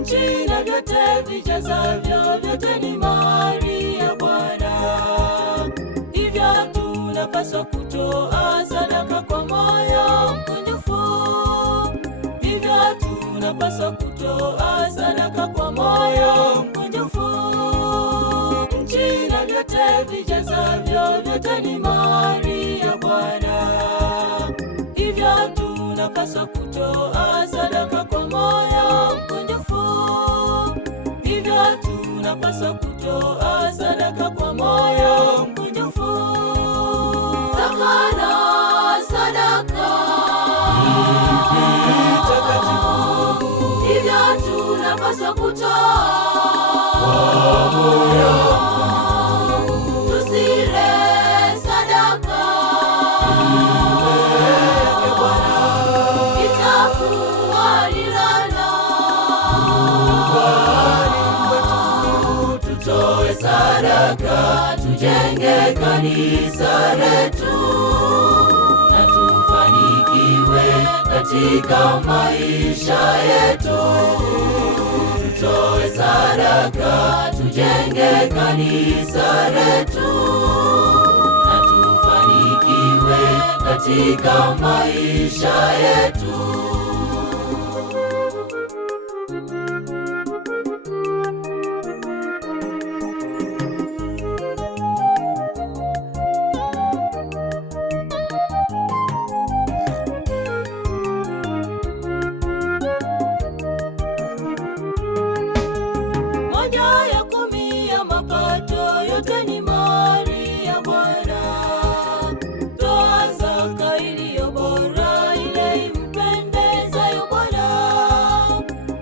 Nchi na vyote vijazavyo, vyote ni mali ya Bwana. Hivyo tunapaswa kutoa sadaka kwa moyo mkunjufu. Hivyo tunapaswa kutoa sadaka kwa moyo mkunjufu. Nchi na vyote vijazavyo, vyote ni mali ya Bwana. Hivyo tunapaswa kutoa sadaka kwa moyo mkunjufu. Hivyo tunapaswa kutoa sadaka kwa moyo mkunjufu. Zaka na sadaka takatifu, hivyo tunapaswa kutoa kwa moyo mkunjufu. Tusile sadaka yake Bwana, itakuwa ni laana kwetu. Tutoe sadaka, tujenge kanisa letu, na tufanikiwe katika maisha yetu. Tutoe sadaka, tujenge kanisa letu, na tufanikiwe katika maisha yetu. Moja ya 10 ya mapato yote ni mali ya Bwana. Toa zaka iliyo bora, ile impendezayo Bwana.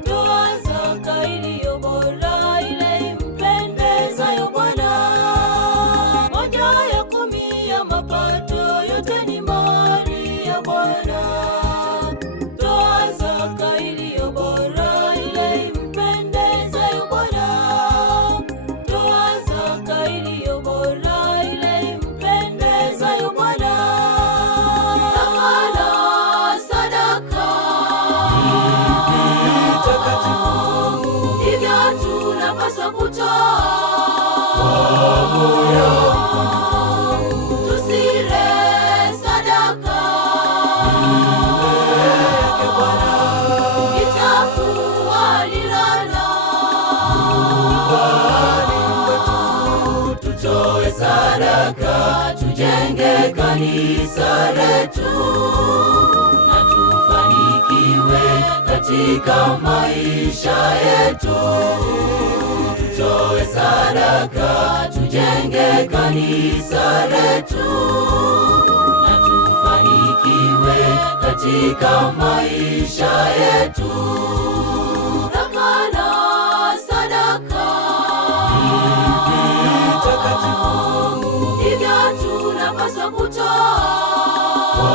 Toa zaka iliyo bora, ile impendezayo Bwana. Moja ya 10 ya mapato yote ni mali ya Bwana. Toa zaka iliyo bora, ile impendezayo Bwana. Toa zaka iliyo bora, ile impendezayo Bwana. Zaka na sadaka takatifu, hivyo tunapaswa kutoa kwa moyo mkunjufu. Tusile sadaka yake Bwana, itakuwa ni laana kwetu. Tutoe sadaka, tujenge kanisa letu, na tufanikiwe katika maisha yetu. Tutoe sadaka, tujenge kanisa letu, na tufanikiwe katika maisha yetu. Zaka na sadaka takatifu, hivyo tunapaswa kutoa kwa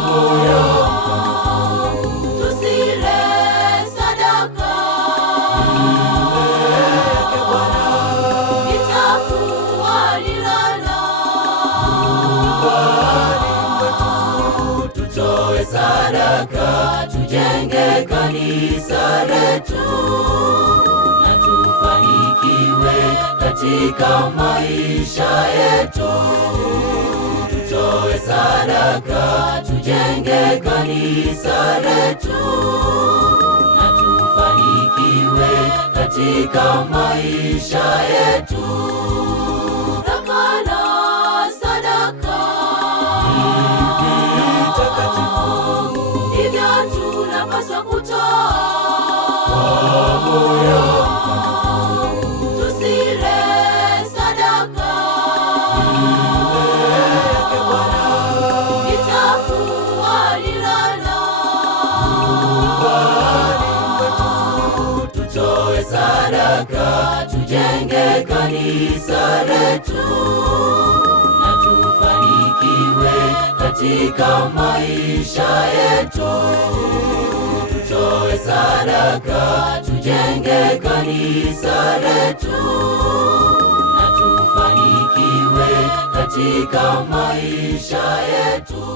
moyo mkunjufu. Tusile sadaka yake Bwana, itakuwa ni laana kwetu. Tutoe sadaka, tujenge kanisa letu, na tufanikiwe katika maisha yetu. Tutoe sadaka, tujenge kanisa letu, na tufanikiwe katika maisha yetu. Zaka na sadaka takatifu, hivyo tunapaswa kutoa kwa moyo mkunjufu. Tusile sadaka yake Bwana, itakuwa ni laana kwetu. Tutoe sadaka, tujenge kanisa letu, na tufanikiwe katika maisha yetu. sadaka, tujenge kanisa letu na tufanikiwe katika maisha yetu.